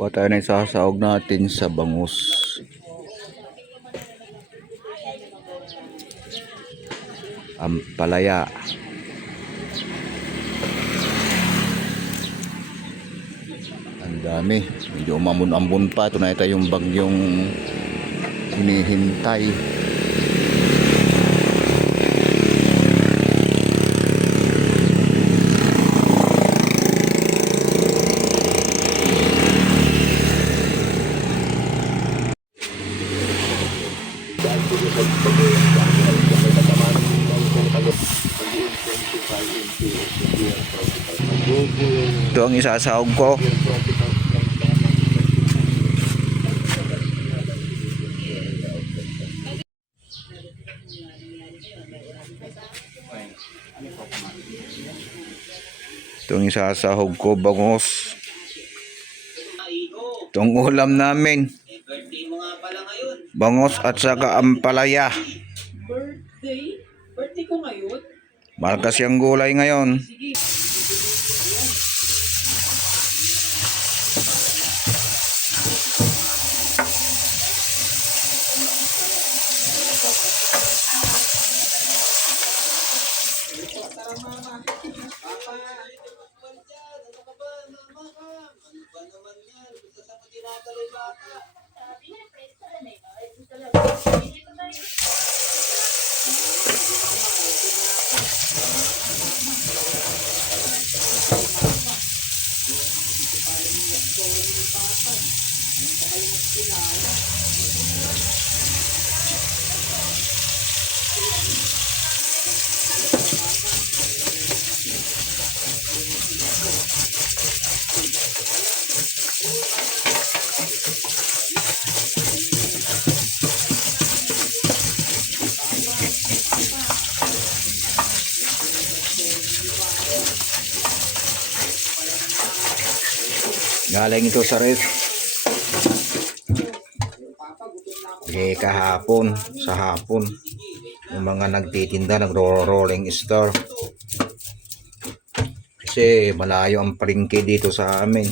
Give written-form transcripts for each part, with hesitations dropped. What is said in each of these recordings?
Kuha tayo na isasaog natin sa bangus. Ampalaya. Ang dami. Medyo umambon-ambon pa. Ito na ito yung bagyong hinihintay. Ito ang isasahog ko. Ito ang isasahog ko, bangus. Itong ulam namin. Bangus at saka ampalaya. Birthday ko ngayon. Mahal kasi ang gulay ngayon. Galing ito sa ref. Kahapon, sa hapon, yung mga nagtitinda, nagro-rolling store. Kasi malayo ang palengke dito sa amin.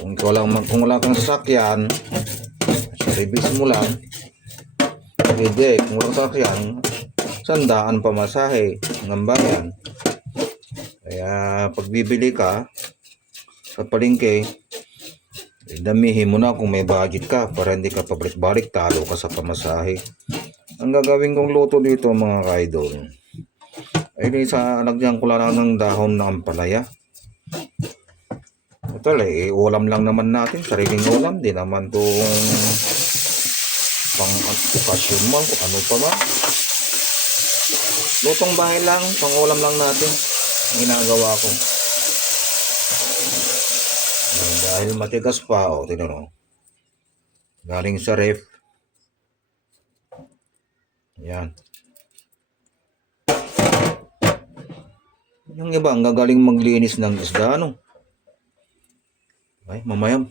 Kung wala kang sasakyan, service mo lang. Hindi, kung wala kang sasakyan, sandaan pamasahe ng bayan. Kaya pag bibili ka sa palengke, damihin mo na kung may budget ka para hindi ka pabalik-balik, talo ka sa pamasahe. Ang gagawin kong luto dito mga kaidol ay lagyan ko lang ng dahon ng ampalaya. Ito ulam lang naman natin, sariling ulam, di naman itong pang okasyon mo, ano pa ba. Lutong bahay lang, pang ulam lang natin ang ginagawa ko. Dahil matigas pa, tingnan mo. Galing sa ref. Yan. Yung iba, ang gagaling maglinis ng isda, ano? Ay, mamaya.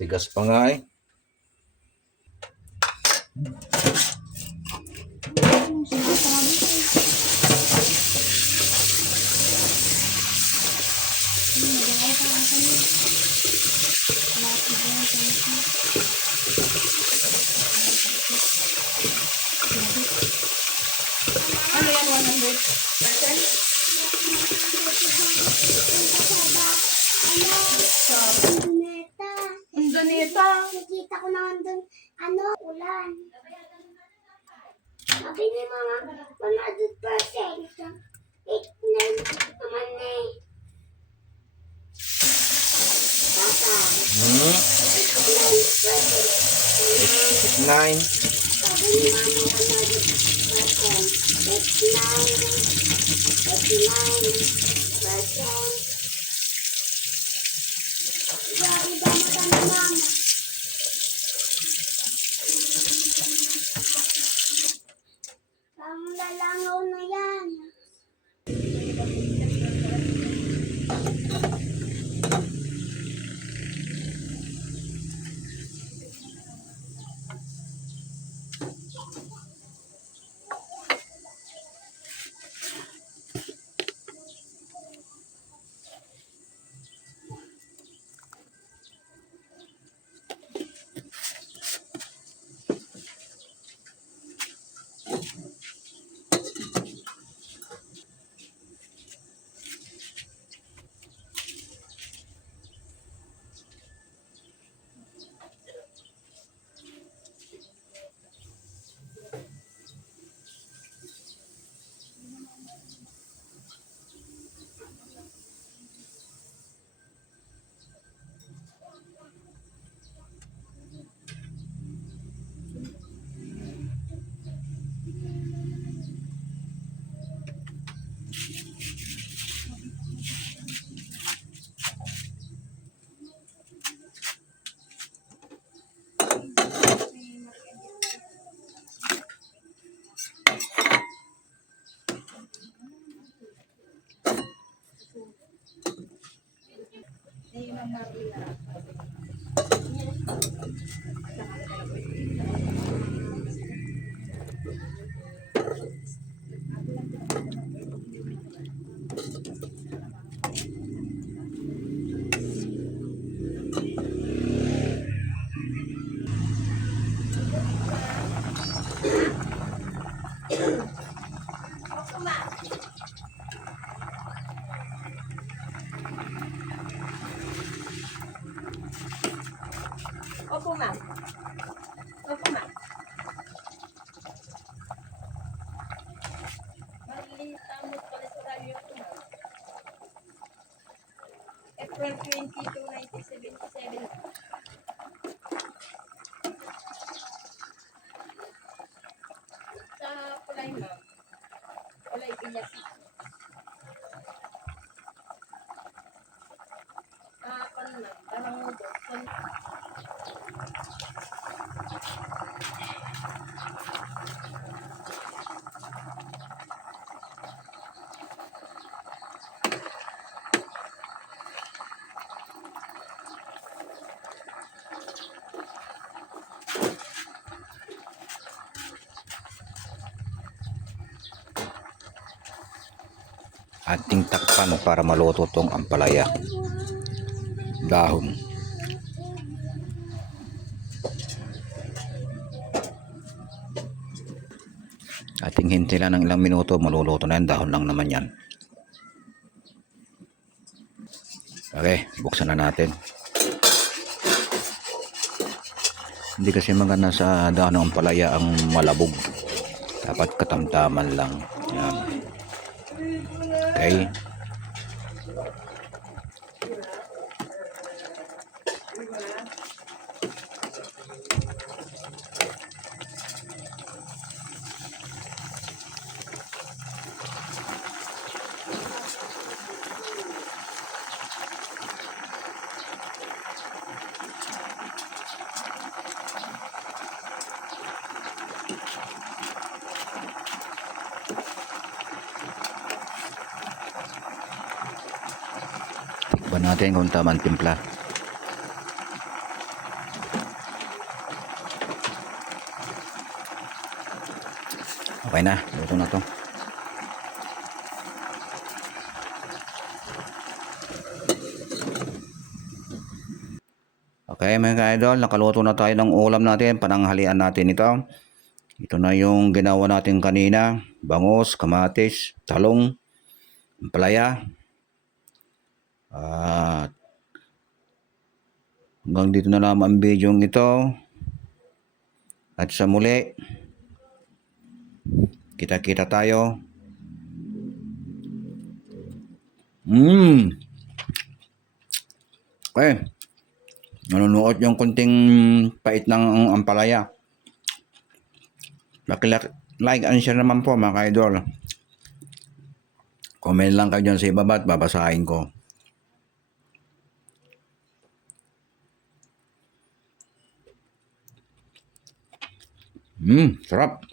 Tigas pa nga eh. Ano yan, 100%? Undaneta. Nakita ko naman doon, ulan. Sabi ni mga 100%. 8-9 naman eh. Tata. 8-9%. 9. Sabi ni Mama 100%. It's 89%. Grabe dami ka na, Mama. Parang lalangaw na yan. Opo, ma'am. Opo, ma'am. Maliit ang cholesterol yun po, ma'am. April 22, 1977. Sa kulay, ma'am. Kulay pilas. Ma'am. Parang doon. Ating takpan para maluto tong ampalaya. Dahon. Ating hintay lang ng ilang minuto, maluluto na yan. Dahon lang naman yan. Okay, buksan na natin. Hindi kasi maganda sa dahon ng ampalaya ang malabog. Dapat katamtaman lang. Yan. Okay. Tikman natin kung tama ang timpla. Okay na, luto na to. Okay mga ka-idol, nakaluto na tayo ng ulam natin, pananghalian natin ito. Ito na yung ginawa natin kanina, bangus, kamatis, talong, ampalaya. At hanggang dito na lang ang video ito. At sa muli, kita-kita tayo. Okay. Nanunuot yung kunting pait ng ampalaya. Like and share naman po mga ka-idol. Comment lang kayo dyan sa ibaba at babasahin ko. Sarap.